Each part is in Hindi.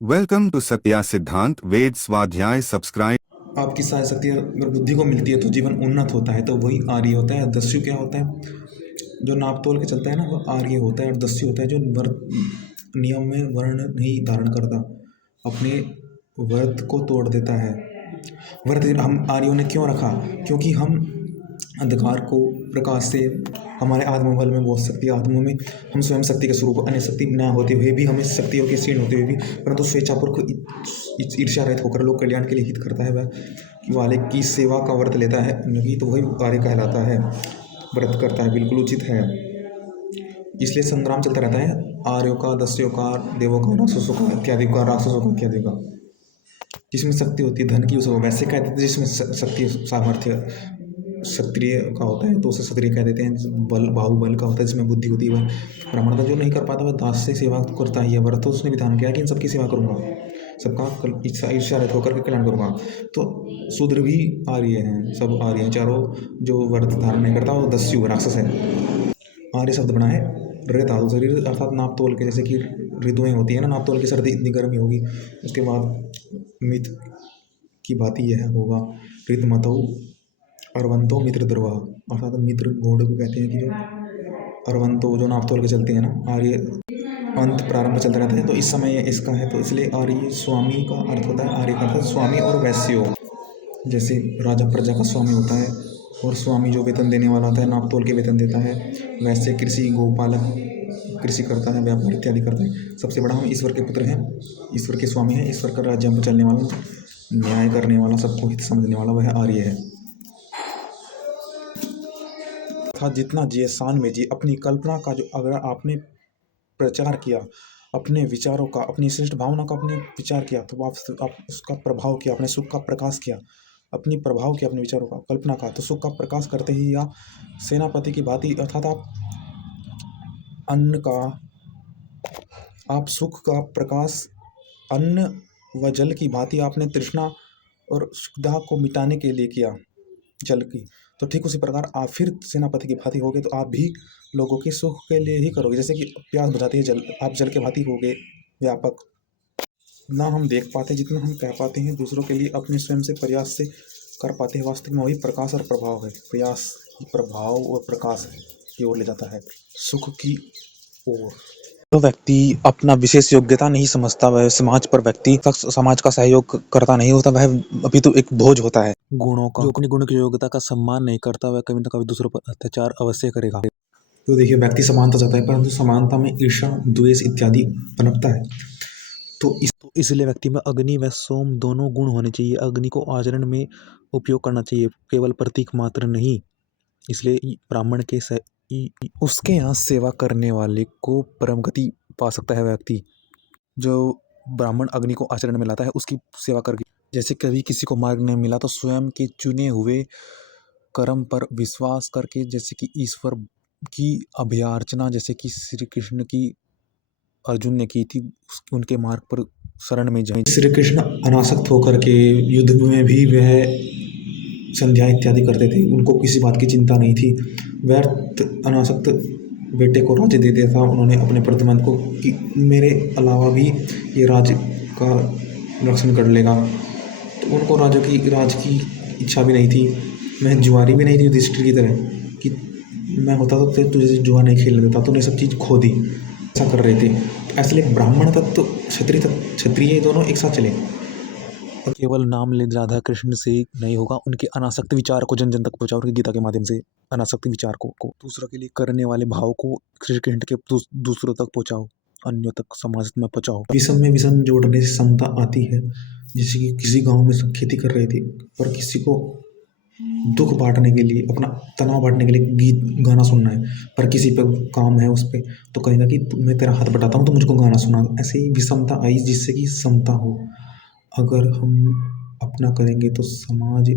वेलकम टू सत्या सिद्धांत वेद स्वाध्याय सब्सक्राइब। आपकी सहाय शक्ति अगर बुद्धि को मिलती है तो जीवन उन्नत होता है, तो वही आर्य होता है। दस्यु क्या होता है? जो नाप तोल के चलता है ना, वो आर्य होता है। और दस्यु होता है जो नियम में वर्ण नहीं धारण करता, अपने व्रत को तोड़ देता है। व्रत हम आर्यों ने क्यों रखा? क्योंकि हम अंधकार को प्रकाश से, हमारे आत्मबल में बहुत शक्ति, आत्मा में हम स्वयं शक्ति के स्वरूप, अन्य शक्ति न होते हुए भी, हमें शक्तियों के क्षीण होते हुए भी, परंतु स्वेच्छापूर्वक ईर्ष्या रहित होकर लोक कल्याण के लिए हित करता है, वह वाले की सेवा का व्रत लेता है, नहीं तो वही आर्य कहलाता है। व्रत करता है, बिल्कुल उचित है। इसलिए संग्राम चलता रहता है, आर्यों का, दस्युओं का, देवों का, राक्षसों का इत्यादि का, राक्षसों का इत्यादि का। जिसमें शक्ति होती है धन की, उसे वैसे कहते थे। जिसमें शक्ति, सामर्थ्य क्षत्रिय का होता है तो उसे क्षत्रिय कह देते हैं। बल बाहुबल का होता है, जिसमें बुद्धि होती है वह ब्राह्मण था। जो नहीं कर पाता वह दास से सेवा करता ही है। व्रत तो उसने विधान किया कि इन सबकी सेवा करूंगा, सबका ईर्ष्या रहित होकर के कल्याण करूंगा। तो शूद्र भी आर्य हैं, सब आर्य हैं चारों। जो व्रत धारण नहीं करता वो दस्यु राक्षस है। आर्य शब्द बना है रे धातु, शरीर अर्थात नाप तोल के। जैसे कि ऋतुएं होती है ना, नाप तोल की, सर्दी इतनी गर्मी होगी, उसके बाद मित की भांति यह होगा। ऋतमतौ अरवंतो मित्र द्रवा, अर्थात मित्र घोड़े को कहते हैं कि जो अरवंतो जो नाप तोल के चलते हैं ना। आर्य अंत प्रारंभ चलता रहता है, तो इस समय इसका है, तो इसलिए आर्य स्वामी का अर्थ होता है। आर्य का अर्थ स्वामी और वैश्यो। जैसे राजा प्रजा का स्वामी होता है, और स्वामी जो वेतन देने वाला होता है, नाप तोल के वेतन देता है। वैसे कृषि, गोपालक कृषि करता है, व्यापार इत्यादि करता है। सबसे बड़ा हम ईश्वर के पुत्र हैं, ईश्वर के स्वामी हैं। ईश्वर का राज्य में चलने वाला, न्याय करने वाला, सबको हित समझने वाला, वह आर्य है। था जितना जिए शान में जिए। अपनी कल्पना का जो अगर आपने प्रचार किया, अपने विचारों का, अपनी श्रेष्ठ भावना का आपने विचार किया, तो आप उसका प्रभाव किया, अपने सुख का प्रकाश किया, अपनी प्रभाव किया, अपने विचारों का, कल्पना का, तो सुख का प्रकाश करते ही या सेनापति की भांति, अर्थात आप अन्न का, आप सुख का प्रकाश अन्न व जल की भांति आपने तृष्णा और सुखदाह को मिटाने के लिए किया, जल की। तो ठीक उसी प्रकार आप फिर सेनापति की भांति होगे, तो आप भी लोगों के सुख के लिए ही करोगे। जैसे कि प्यास बुझाती है जल, आप जल के भांति होगे व्यापक। ना हम देख पाते जितना हम कह पाते हैं दूसरों के लिए, अपने स्वयं से प्रयास से कर पाते हैं। वास्तविक में वही प्रकाश और प्रभाव है। प्रयास ही प्रभाव और प्रकाश की ओर ले जाता है, सुख की ओर। जो व्यक्ति अपना विशेष योग्यता नहीं समझता, वह समाज पर व्यक्ति समाज का सहयोग करता नहीं होता, वह अभी तो एक बोझ होता है गुणों का। जो अपनी गुण की योग्यता का सम्मान नहीं करता, वह कभी न कभी दूसरों पर अत्याचार अवश्य करेगा। तो देखिए, व्यक्ति समानता चाहता है, परंतु समानता में ईर्ष्या, द्वेष इत्यादि पनपता है। तो इसलिए व्यक्ति में अग्नि व सोम दोनों गुण होने चाहिए। अग्नि को आचरण में उपयोग करना चाहिए, केवल प्रतीक मात्र नहीं। इसलिए ब्राह्मण के उसके यहाँ सेवा करने वाले को परम गति पा सकता है व्यक्ति। जो ब्राह्मण अग्नि को आचरण में लाता है, उसकी सेवा करके, जैसे कभी किसी को मार्ग नहीं मिला तो स्वयं के चुने हुए कर्म पर विश्वास करके, जैसे कि ईश्वर की अभ्यर्चना, जैसे कि श्री कृष्ण की अर्जुन ने की थी, उनके मार्ग पर शरण में जाए। श्री कृष्ण अनासक्त होकर के युद्ध में भी वह संध्या इत्यादि करते थे, उनको किसी बात की चिंता नहीं थी। व्यर्थ अनासक्त बेटे को राज्य दे दिया था उन्होंने अपने प्रद्युम्न को, कि मेरे अलावा भी ये राज्य का रक्षण कर लेगा। तो उनको राज की इच्छा भी नहीं थी। मैं जुआरी भी नहीं थी युधिष्ठिर की तरह, कि मैं होता तो तुझे जुआ नहीं खेलने देता, तूने सब चीज़ खो दी। ऐसा कर रहे थे। इसलिए ब्राह्मण तत्व, क्षत्रिय दोनों एक साथ चले। और केवल नाम ले राधा कृष्ण से नहीं होगा, उनके अनासक्त विचार को जन जन तक पहुंचाओ। उनकी गीता के माध्यम से अनासक्त विचार को दूसरों के लिए करने वाले भाव को श्री कृष्ण के दूसरों तक पहुंचाओ, अन्यों तक, समाज में पहुंचाओ। विषम में विषम जोड़ने से समता आती है। जैसे कि किसी गांव में सब खेती कर रहे थे, पर किसी को दुख बांटने के लिए, अपना तनाव बांटने के लिए गीत गाना सुनना है, पर किसी पे काम है उस पर, तो कहेगा कि मैं तेरा हाथ बटाता हूँ तो मुझको गाना सुना। ऐसे ही विषमता आई जिससे कि समता हो। अगर हम अपना करेंगे तो समाज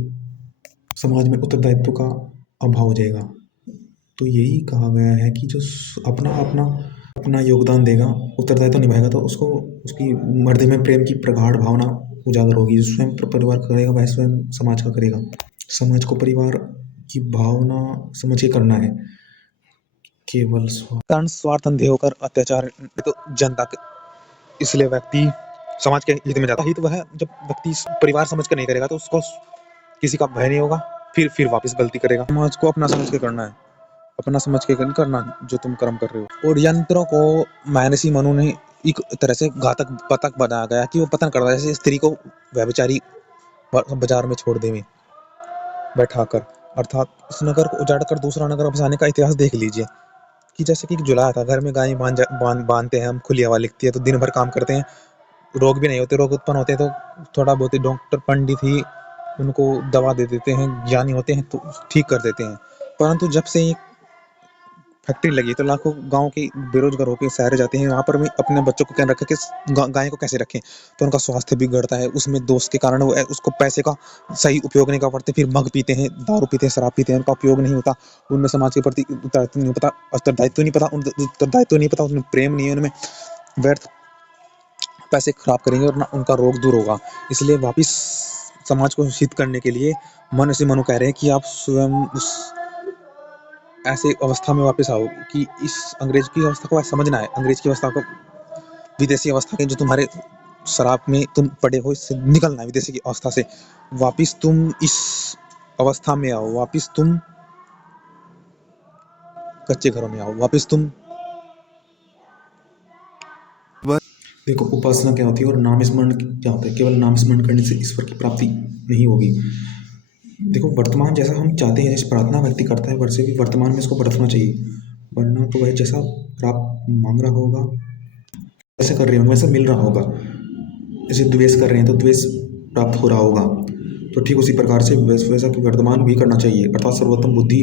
में उत्तरदायित्व का अभाव हो जाएगा। तो यही कहा गया है कि जो अपना योगदान देगा, उत्तरदायित्व निभाएगा, तो उसको उसकी हृदय में प्रेम की प्रगाढ़ भावना उजागर होगी। जो स्वयं परिवार करेगा वह स्वयं समाज का करेगा। समाज को परिवार की भावना समझ के करना है, केवल स्वार्थ अंधे होकर अत्याचार तो जनता। इसलिए व्यक्ति समाज के हित में जाता है। हित वह जब व्यक्ति परिवार समझ कर नहीं करेगा तो उसको किसी का भय नहीं होगा, फिर वापस गलती करेगा। समाज को अपना समझ के करना है, अपना समझ के नहीं करना जो तुम कर्म कर रहे हो। और यंत्रों को महर्षि मनु ने एक तरह से घातक पतक बनाया गया कि वो पतन करता है, जैसे स्त्री को व्यभिचारी बाजार में छोड़ देवे बैठाकर, अर्थात इस नगर को उजाड़ कर दूसरा नगर बसाने का इतिहास देख लीजिए कि जैसे कि जुलाहा था, घर में गाय बांधते हैं हम, खुली हवा लिखती है तो दिन भर काम करते हैं, रोग भी नहीं होते, रोग उत्पन्न होते हैं तो थोड़ा बहुत डॉक्टर पंडित ही उनको दवा दे देते हैं, ज्ञानी होते हैं तो ठीक कर देते हैं। परंतु जब से ये फैक्ट्री लगी तो लाखों गांव के बेरोजगार होकर शहर जाते हैं, वहां पर भी अपने बच्चों को क्या रखें कि गाय को कैसे रखें, तो उनका स्वास्थ्य बिगड़ता है। उसमें दोष के कारण वो उसको पैसे का सही उपयोग नहीं कर पाते, फिर मग पीते हैं, दारू पीते हैं, शराब पीते हैं, उनका उपयोग नहीं होता, उनमें समाज के प्रति उत्तरदायित्व नहीं पता, उनमें प्रेम नहीं है, उनमें व्यर्थ पैसे खराब करेंगे और ना उनका रोग दूर होगा। इसलिए वापिस समाज को हित करने के लिए मनुष्य मनु कह रहे हैं कि आप स्वयं उस ऐसे अवस्था में वापस आओ कि इस अंग्रेज की अवस्था को समझना है, अंग्रेज की अवस्था को, विदेशी अवस्था के जो तुम्हारे शराब में तुम पड़े हो, इससे निकलना है, विदेशी की अवस्था से वापिस तुम इस अवस्था में आओ, वापिस तुम कच्चे घरों में आओ, वापिस तुम। देखो, उपासना क्या होती है और नाम स्मरण क्या होता है। केवल नाम स्मरण करने से ईश्वर की प्राप्ति नहीं होगी। देखो, वर्तमान जैसा हम चाहते हैं, जैसे प्रार्थना व्यक्ति करता है, वैसे भी वर्तमान में इसको बरतना चाहिए, वरना तो वह जैसा प्राप्त मांग रहा होगा, जैसे कर रहे होंगे वैसा मिल रहा होगा। जैसे द्वेष कर रहे हैं तो द्वेष प्राप्त हो रहा होगा, तो ठीक उसी प्रकार से वैसा कि वर्तमान भी करना चाहिए, अर्थात सर्वोत्तम बुद्धि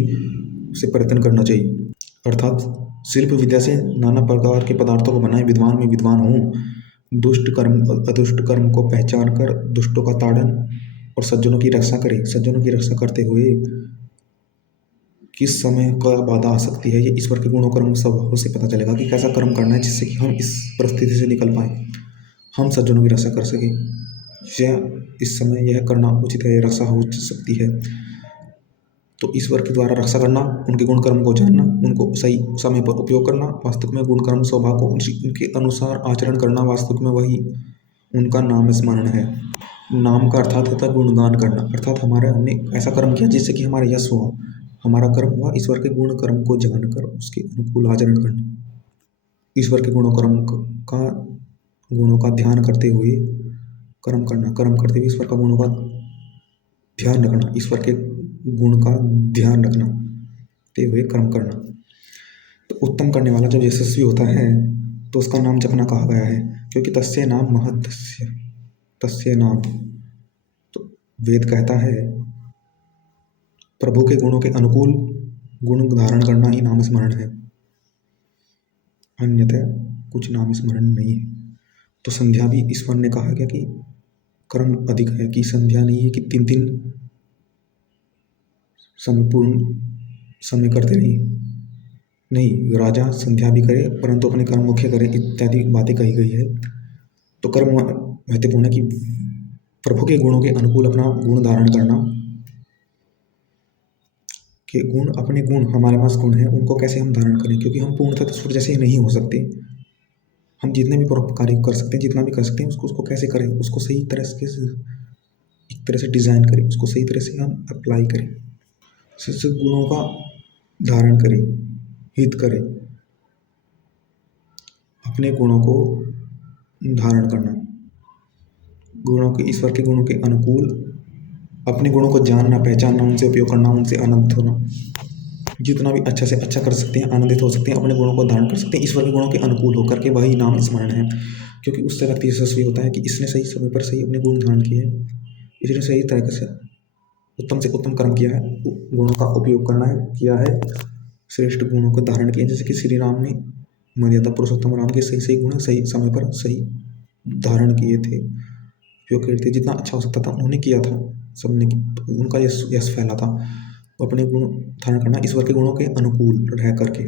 से प्रयत्न करना चाहिए, अर्थात शिल्प विद्या से नाना प्रकार के पदार्थों को बनाए, विद्वान में विद्वान हों, दुष्ट कर्म अदुष्ट कर्म को पहचान कर दुष्टों का ताड़न और सज्जनों की रक्षा करें। सज्जनों की रक्षा करते हुए किस समय का बाधा आ सकती है, ये ईश्वर के गुणों कर्म स्वभाव से पता चलेगा कि कैसा कर्म करना है जिससे कि हम इस परिस्थिति से निकल पाएँ, हम सज्जनों की रक्षा कर सकें। यह इस समय यह करना उचित है, रक्षा हो सकती है। तो ईश्वर के द्वारा रक्षा करना, उनके गुण कर्म को जानना, उनको सही समय पर उपयोग करना, वास्तविक में गुण कर्म स्वभाव को उनके अनुसार आचरण करना, वास्तविक में वही उनका नाम स्मरण है। नाम का अर्थात होता है गुणगान करना, अर्थात हमने ऐसा कर्म किया जिससे कि हमारा यश हुआ, हमारा कर्म हुआ, ईश्वर के गुण कर्म को जानकर उसके अनुकूल आचरण करना, ईश्वर के गुणों का ध्यान करते हुए कर्म करना, कर्म करते हुए ईश्वर का गुणों का ध्यान रखना, ईश्वर के गुण का ध्यान रखना ते हुए कर्म करना। तो उत्तम करने वाला जब यशस्वी होता है तो उसका नाम जपना कहा गया है, क्योंकि तस्य नाम महत्स्य, तस्य नाम, तो वेद कहता है प्रभु के गुणों के अनुकूल गुण धारण करना ही नाम स्मरण है, अन्यथा कुछ नाम स्मरण नहीं है। तो संध्या भी ईश्वर ने कहा क्या कि कर्म अधिक है, कि संध्या नहीं है कि 3 पूर्ण समय करते नहीं, राजा संध्या भी करे परंतु अपने कर्म मुख्य करे, इत्यादि बातें कही गई है। तो कर्म महत्वपूर्ण है कि प्रभु के गुणों के अनुकूल अपना गुण धारण करना, कि गुण, अपने गुण, हमारे पास गुण है उनको कैसे हम धारण करें, क्योंकि हम पूर्णतः तो सूर्य जैसे नहीं हो सकते। हम जितने भी परोपकारी कर सकते हैं, जितना भी कर सकते हैं, उसको कैसे करें, उसको सही तरह से, एक तरह से डिज़ाइन करें, उसको सही तरह से हम अप्लाई करें, से गुणों का धारण करें, हित करें, अपने गुणों को धारण करना, गुणों के, ईश्वर के गुणों के अनुकूल अपने गुणों को जानना, पहचानना, उनसे उपयोग करना, उनसे आनंदित होना, जितना भी अच्छा से अच्छा कर सकते हैं, आनंदित हो सकते हैं, अपने गुणों को धारण कर सकते हैं, ईश्वर के गुणों के अनुकूल होकर के वही नाम स्मरण है। क्योंकि उससे व्यक्ति यशस्वी होता है कि इसने सही समय पर सही अपने गुण धारण किए हैं, इसने सही तरीके से उत्तम कर्म किया है, गुणों का उपयोग करना है, किया है, श्रेष्ठ गुणों को धारण किया, जैसे कि श्री राम ने मर्यादा पुरुषोत्तम राम के सही गुण सही समय पर सही धारण किए थे, उपयोग किए थे, जितना अच्छा हो सकता था उन्होंने किया था, सबने, उनका यश फैला था। अपने गुण धारण करना, ईश्वर के गुणों के अनुकूल रह करके।